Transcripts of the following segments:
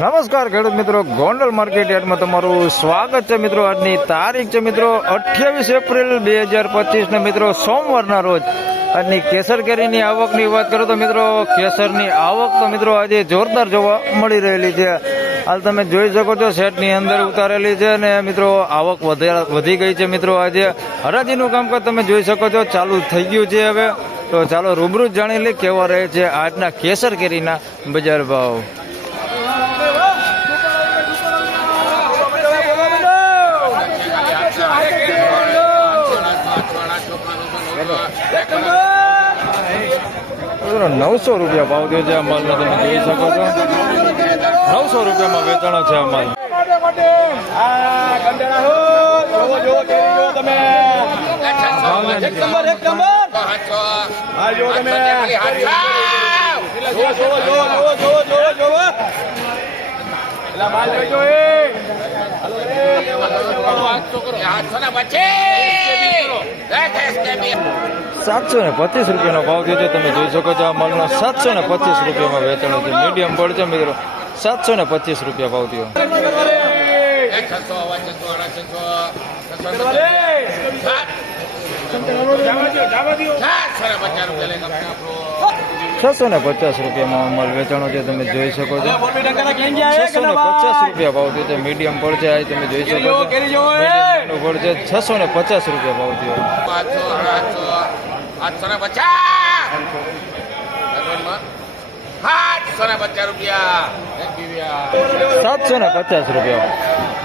નમસ્કાર ખેડૂત મિત્રો, ગોંડલ માર્કેટ યાર્ડમાં તમારું સ્વાગત છે મિત્રો. આજની તારીખ છે મિત્રો 28 એપ્રિલ 2025 ને મિત્રો સોમવારના રોજ આજની કેસર કેરીની આવકની વાત કરો તો મિત્રો કેસરની આવક તો મિત્રો આજે જોરદાર જોવા મળી રહેલી છે. હાલ તમે જોઈ શકો છો સેટની અંદર ઉતારેલી છે અને મિત્રો આવક વધી ગઈ છે મિત્રો. આજે હરાજીનું કામકાજ તમે જોઈ શકો છો ચાલુ થઈ ગયું છે. હવે તો ચાલો રૂબરૂ જાણી લઈએ કેવા રહે છે આજના કેસર કેરીના બજાર ભાવ. ₹900 ભાવ થયો છે આ માલનો, તમે જોઈ શકો છો. ₹900 વેચાણો છે આ માલ. 725 રૂપિયાનો ભાવ થયો છે, તમે જોઈ શકો છો આ માલનો. 725 રૂપિયામાં વેચાણો છે. મીડિયમ બોર્ડ છે મિત્રો, 725 રૂપિયા ભાવ થયો. 650 રૂપિયામાં માલ વેચાણો છે, તમે જોઈ શકો છો. 650 રૂપિયા ભાવ થયો છે. મીડિયમ બોર્ડ છે, તમે જોઈ શકો છો. મીડિયમ બોર્ડ છે, 650 રૂપિયા ભાવ થયો. 750 રૂપિયા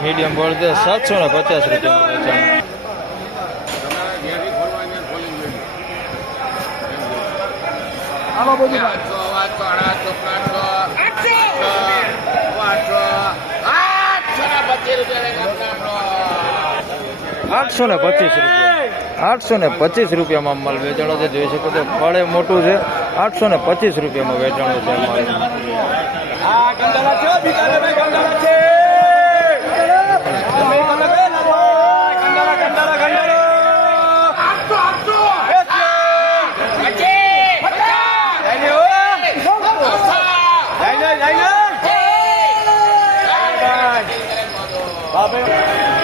મીડિયમ બોર્ડ છે, 750 રૂપિયા વેચાણ. ₹825 રૂપિયામાં માલ વેચાણો છે, જોઈ શકો છો. ફળે મોટું છે, 825 રૂપિયામાં વેચાણો છે માલ.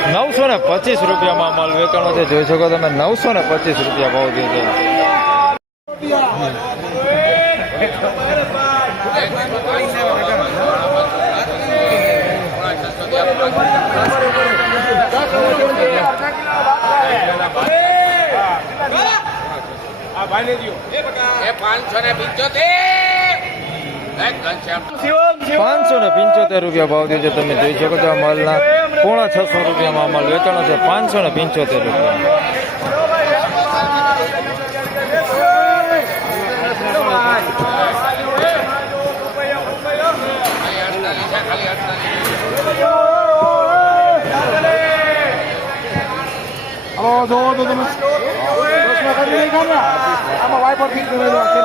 925 રૂપિયામાં માલ વેચાણો છે, જોઈ શકો તમે. 925 રૂપિયા ભાવ થયો છે. ₹575 ભાવ થયો છે, તમે જોઈ શકો છો. આ માલના ₹650 રૂપિયામાં માલ વેચાણો છે. ₹575. વાઇપર ફીટ કરેલો છે.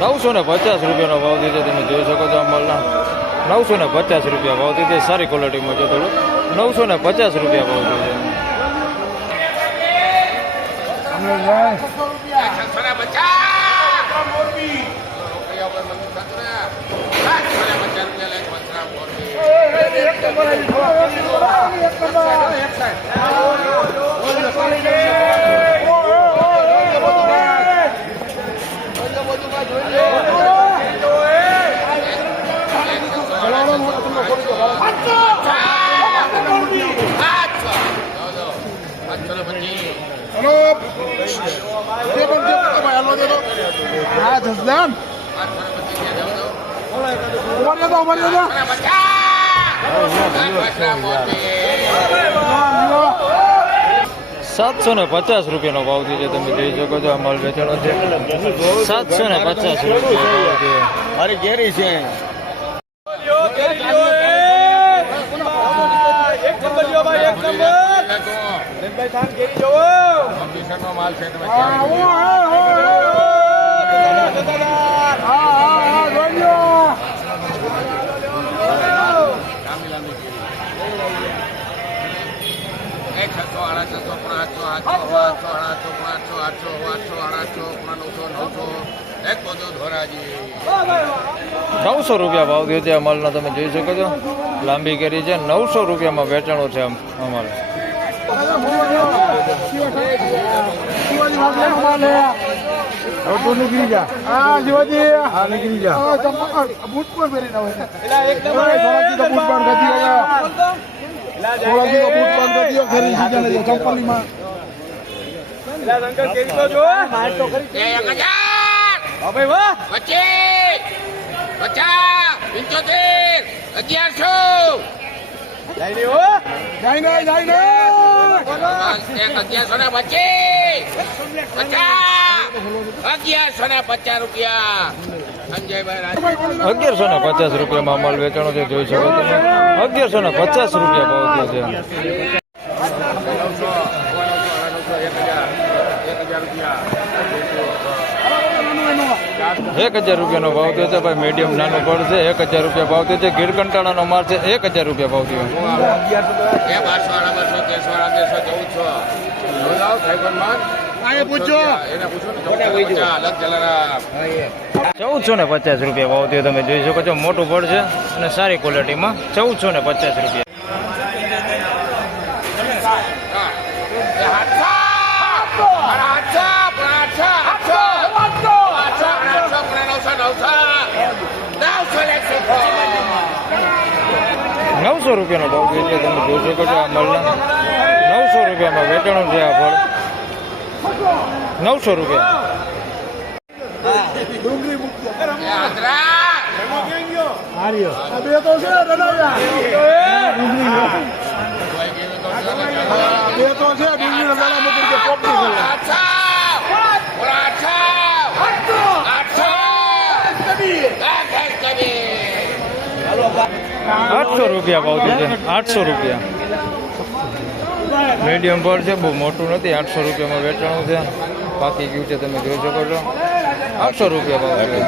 ₹950 ભાવ દીધો, તમે જોઈ શકો છો. આ માલના ₹950 રૂપિયા ભાવ દીધે. સારી ક્વોલિટીમાં છે થોડું. ₹950 રૂપિયા ભાવ દીધો. ₹750 રૂપિયાનો ભાવ થયો છે, તમે જોઈ શકો છો. આ માલ વેચાણો છે. 750 રૂપિયા. મારી ઘેરી છે. નવસો રૂપિયા ભાવ થયો છે અમાલનો તમે જોઈ શકો છો. લાંબી કેરી છે, 900 રૂપિયામાં વેચાણો છે અમારે. ₹1150 અમાલ વેચાણો છે, જોઈ શકો તમે. 1150 રૂપિયા ભાવ થયો છે. 1000 રૂપિયાનો ભાવ થયો છે ભાઈ. મીડિયમ નાનું ફળ છે, 1000 રૂપિયા ભાવ થયો છે. ગીરકંટાળાનો માલ છે, 1000 રૂપિયા ભાવ થયો. 1450 રૂપિયા ભાવ થયો, તમે જોઈ શકો છો. મોટું ફળ છે અને સારી ક્વોલિટીમાં 1450 રૂપિયા. ₹900 રૂપિયાનો ભાવ થયો છે, તમે જોઈ શકો છો. આ મળના 900 રૂપિયામાં વેચાણું છે આ ફળ. 900 રૂપિયા. ₹800 રૂપિયા ભાવ થયો છે. 800 રૂપિયા. મીડિયમ ફળ છે, બહુ મોટું નથી. 800 રૂપિયામાં વેચાણું છે. પાકી ગયું છે, તમે જોઈ શકો છો. 800 રૂપિયા ભાવ થયો.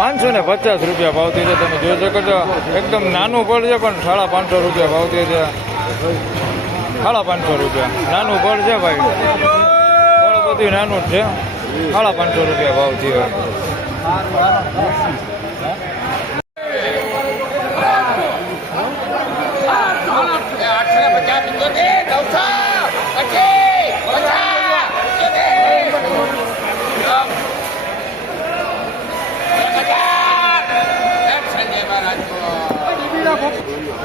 ₹550 રૂપિયા ભાવ થયો છે, તમે જોઈ શકો છો. એકદમ નાનું ફળ છે પણ 550 રૂપિયા ભાવ થયો છે. 550 રૂપિયા નાનું ફળ છે ભાઈ. ફળ બધું નાનું જ છે. 550 રૂપિયા ભાવ થયો.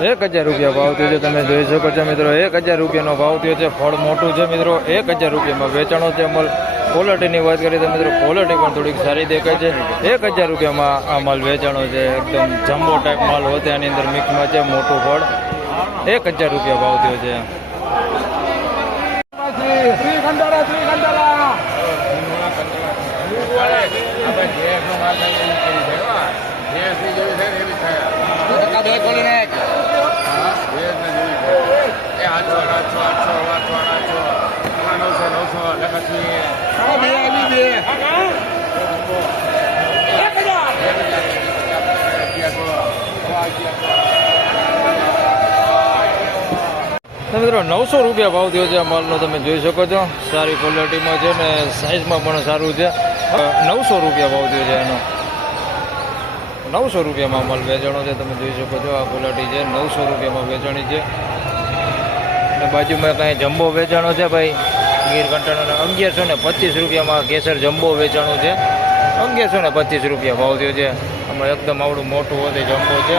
₹1000 ભાવ થયો છે, તમે જોઈ શકો છો મિત્રો. 1000 રૂપિયાનો ભાવ થયો છે. ફળ મોટું છે મિત્રો. 1000 રૂપિયામાં વેચાણો છે અમલ. ક્વોલિટીની વાત કરીએ તો મિત્રો ક્વોલિટી પણ થોડીક સારી દેખાય છે. 1000 રૂપિયામાં આ માલ વેચાણો છે. એકદમ જમ્બો ટાઈપ માલ હોતે આની અંદર મિક્સમાં છે. મોટું ફળ. 1000 રૂપિયા ભાવ થયો છે. મિત્રો 900 રૂપિયા ભાવ થયો છે આ માલનો, તમે જોઈ શકો છો. સારી ક્વોલિટીમાં છે ને સાઇઝમાં પણ સારું છે. 900 રૂપિયા ભાવ થયો છે એનો. 900 રૂપિયામાં માલ વેચાણો છે, તમે જોઈ શકો છો. આ ક્વોલિટી છે. 900 રૂપિયામાં વેચાણી છે. અને બાજુમાં કાંઈ જમ્બો વેચાણો છે ભાઈ. ગીર કંટાળાના 1125 રૂપિયામાં કેસર જમ્બો વેચાણું છે. 1125 રૂપિયા ભાવ થયો છે. આમાં એકદમ આવડું મોટું હોતે જમ્બો છે.